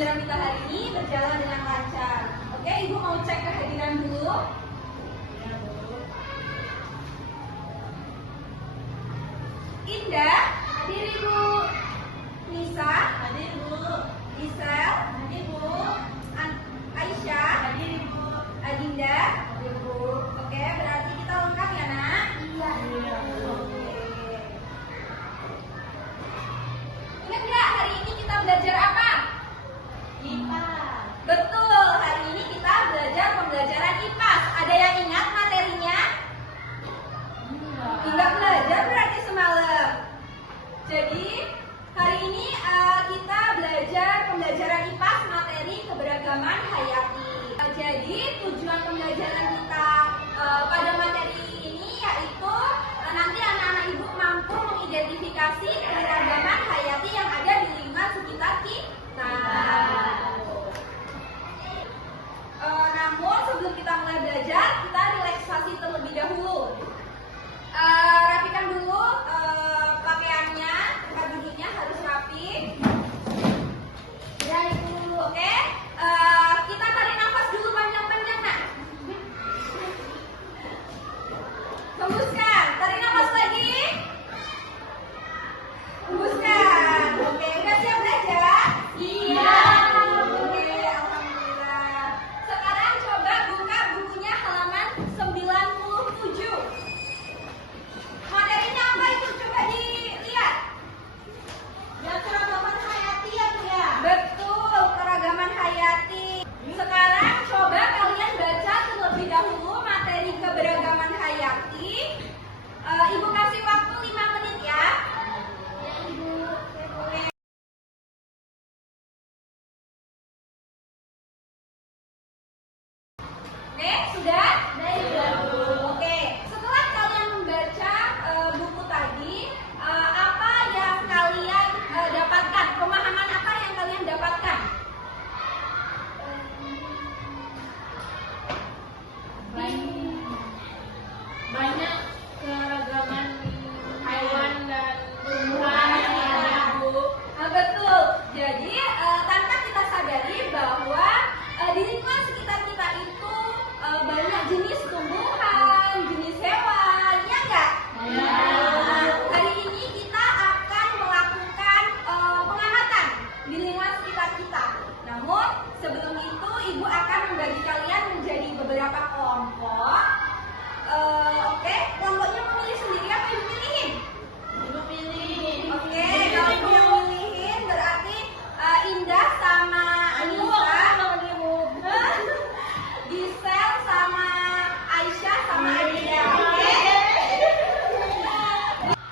pembelajaran kita hari ini berjalan dengan lancar. Oke, Ibu mau cek kehadiran dulu. Indah, hadir Ibu. Nisa, hadir Ibu. Isel, hadir Ibu. Aisyah, hadir Ibu. Adinda, hadir Ibu. Oke, berarti kita lengkap ya, Nak? Iya. Ingat nggak hari ini kita belajar apa? IPA. Betul, hari ini kita belajar pembelajaran IPA. Ada yang ingat materinya? Enggak belajar berarti semalam. Jadi hari ini kita belajar pembelajaran IPA materi keberagaman hayati. Jadi tujuan pembelajaran kita pada materi ini yaitu nanti anak-anak ibu mampu mengidentifikasi keberagaman hayati yang ada di lingkungan sekitar kita. Namun sebelum kita mulai belajar, kita relaksasi terlebih dahulu. Rapikan dulu pakaiannya, tempat duduknya harus rapi. Ya itu dulu, oke? Kita tarik nafas dulu panjang-panjang, Nak. Hembuskan, tarik nafas lagi. Hembuskan. Oke, udah siap belajar? Iya. Oke, alhamdulillah. Sekarang coba buka bukunya halaman 97. Materinya apa itu? Coba dilihat. Ya, keragaman hayati ya, Bu ya? Betul, keragaman hayati. Sekarang coba kalian baca terlebih dahulu materi keberagaman hayati. Ibu kasih waktu 5 menit ya. Ya, Ibu. Oke. Oke, sudah? Sudah. Oke, setelah kalian membaca buku tadi, apa yang kalian dapatkan? Pemahaman apa yang kalian dapatkan? Banyak keragaman hewan dan tumbuhan yang ada, Bu. Betul. Jadi tanpa kita sadari bahwa di lingkungan sekitar kita itu banyak jenis tumbuhan, jenis hewan, ya enggak? Ya. Hari ini kita akan melakukan pengamatan di lingkungan sekitar kita. Namun sebelum itu ibu akan membagi kalian menjadi beberapa kelompok. Oke, kelompoknya memilih sendiri apa ibu pilihin? Ibu pilih. Oke, kalau ibu yang milihin berarti Indah sama Anissa, Gisel sama Aisyah sama Adinda. Oke.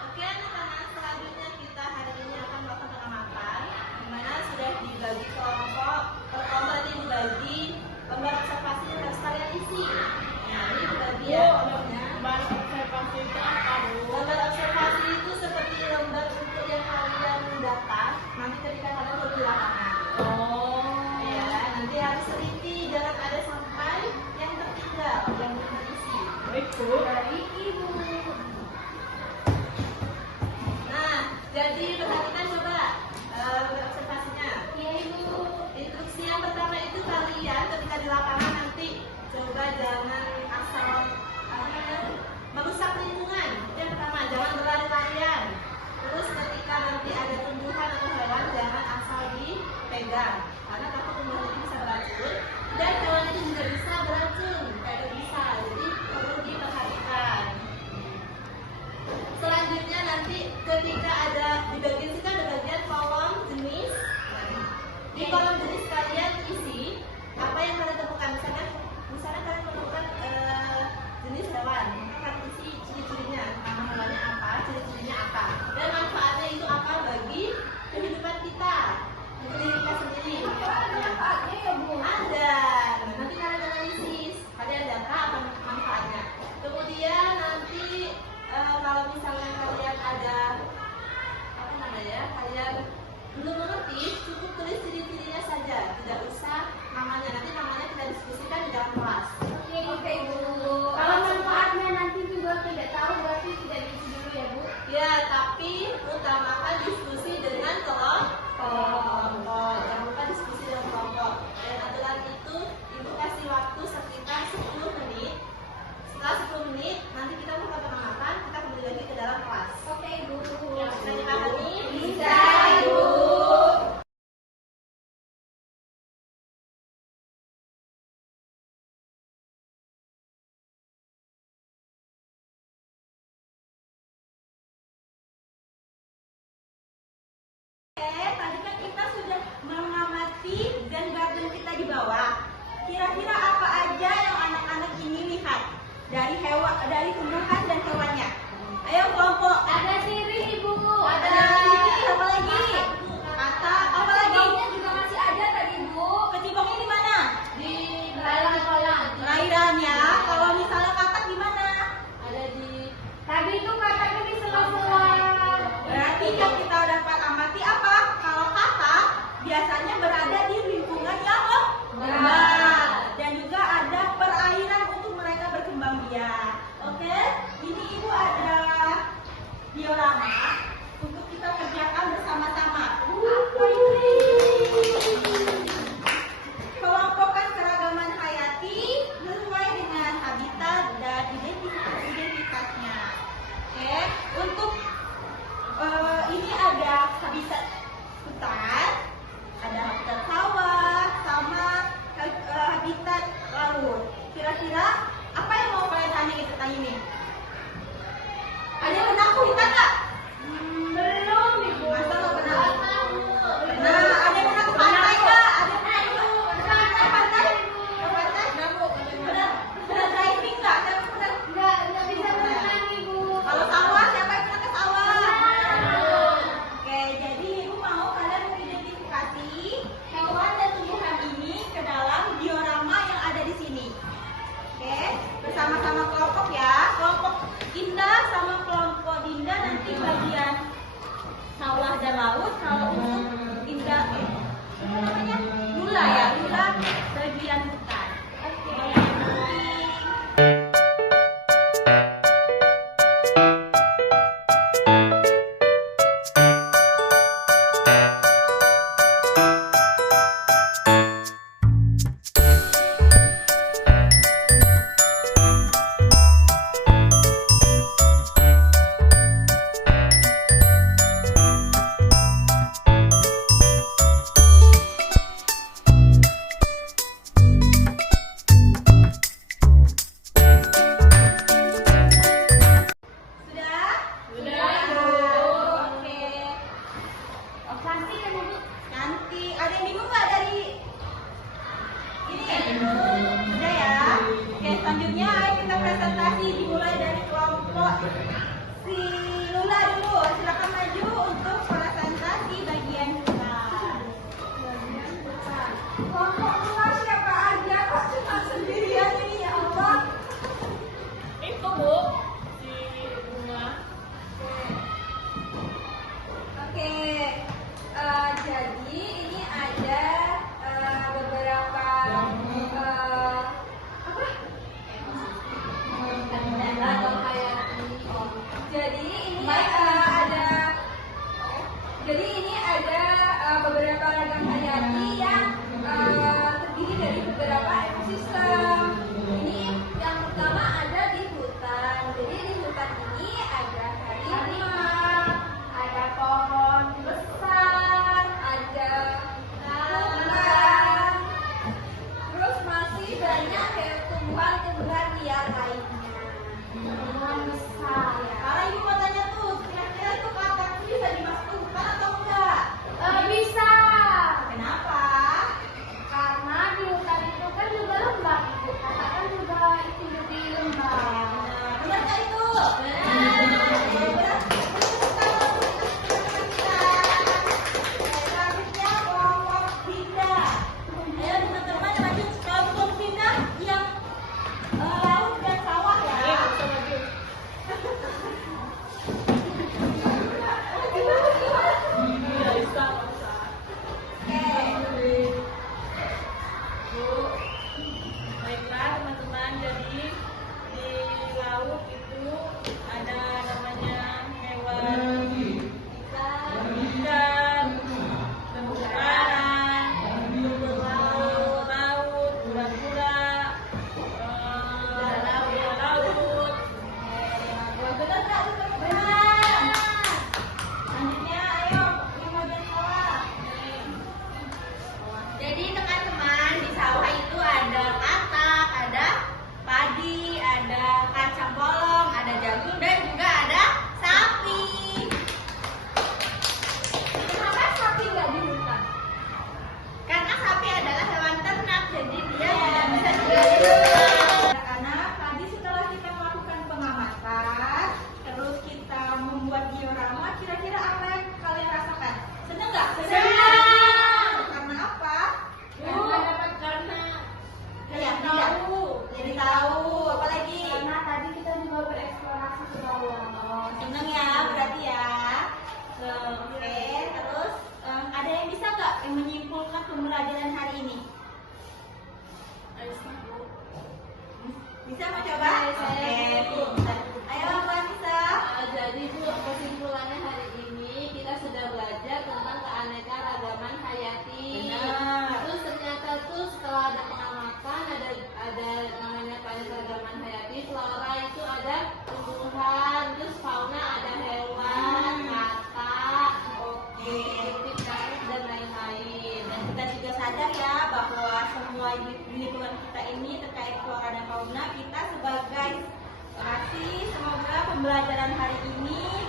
Oke, anak-anak, selanjutnya kita hari ini akan melakukan pengamatan, di mana sudah dibagi kelompok, per kelompok ini dibagi lembar observasi yang harus kalian isi. Nah, ini dibagi ya kelompoknya. Lembar observasi itu apa, Bu? Lembar observasi itu seperti lembar untuk yang kalian data nanti ketika kalian turun di lapangan. Oh. Ya, nanti harus teliti, jangan ada sampai yang tertinggal, yang belum terisi. Baik, Bu. Dari ibu. Nah, jadi perhatikan coba observasinya. Iya ibu. Instruksi yang pertama itu kalian ketika di lapangan nanti coba jangan asal merusak lingkungan. Itu yang pertama, jangan berlari-larian. Terus ketika nanti ada tumbuhan atau hewan jangan asal dipegang karena takut tumbuhan itu bisa beracun dan hewan itu juga bisa beracun kayak bisa. Jadi perlu diperhatikan. Selanjutnya nanti ketika ada di bagian situ ada bagian kolom jenis. Di kolom jenis kalian isi apa yang kalian temukan. Misalnya kalian menemukan jenis hewan, kalian isi ciri-cirinya, nama hewannya apa, ciri-cirinya apa, dan manfaatnya itu apa bagi kehidupan kita, untuk diri kita sendiri. Ada manfaatnya ya Bu? Ada. Nah, nanti kalian analisis, kalian data apa manfaatnya. Kemudian nanti kalau misalnya kalian ada apa namanya, kalian belum mengerti, cukup tulis ciri-cirinya saja. Tadi kan kita sudah mengamati dan garden kita di bawah. Kira-kira apa aja yang anak-anak ini lihat dari tumbuhan dan hewannya? Ayo kelompok. Ada sirih, Ibu. Ada sirih, apa lagi? Kata, apa lagi? Kecibongnya juga masih ada tadi, Bu. Kecibongnya di mana? Di dalam kolam. Perairan ya. Kalau misalnya katak di mana? Ada di. Tadi itu kataknya di sela-sela. Berarti yang kita dapat amati apa? Kalau katak biasanya berada di lingkungan yang lembab dan juga ada perairan untuk mereka berkembang biak. Oke, ini Ibu ada diorama untuk kita kerjakan bersama-sama. Kelompokkan keragaman hayati sesuai dengan habitat dan identitasnya. Oke, untuk ini ada habitat hutan, ada habitat sawah, sama habitat laut. Kira-kira apa yang mau kalian tanya ini? Ada yang pernah ke hutan nggak? Belum, Ibu. Masa nggak pernah? Nah, ada yang pernah ke pantai nggak? Ada yang pernah ke pantai? Ke pantai? Pernah diving nggak? Siapa pernah? Nggak bisa berenang, Ibu. Kalau sawah, siapa yang pernah ke sawah? Oke, jadi Ibu mau kalian mengidentifikasi hewan dan tumbuhan ini ke dalam diorama yang ada di sini. Oke, bersama-sama kelompok ya. Kelompok Indah sama kelompok Dinda nanti bagian sawah dan laut. Kalau untuk Indah, apa namanya? Lula ya, Lula bagian hutan. Oke. Nanti ada yang bingung nggak dari ini? Udah ya. Oke, selanjutnya ayo kita presentasi dimulai dari kelompok si Lula dulu. Silakan maju untuk presentasi bagian hutan. Kelompok Lula siapa aja? Kok cuma sendirian ini ya Allah? Itu Bu, si bunga. Oke. Jadi ini ada beberapa Jadi ini ada beberapa ragam hayati yang terdiri dari beberapa ekosistem. Ini yang pertama ada di hutan. Jadi di hutan ini ada harimau, ada pohon besar, ada tumbuhan, terus masih banyak kayak tumbuhan-tumbuhan liar lainnya. Tumbuhan besar. Kalau ibu mau tanya tuh, kira-kira itu katak bisa dimasuk ke hutan atau enggak? Bisa. Kenapa? Karena di hutan itu kan juga lembab, Ibu. Katak kan juga hidup di lembab. Benar nggak itu? Selanjutnya kelompok Dinda. Ayo teman-teman lanjut kelompok Dinda yang laut dan sawah ya. Baiklah teman-teman, jadi di laut itu ada namanya hewan di lingkungan kita ini terkait flora dan fauna, kita sebagai kasih, semoga pembelajaran hari ini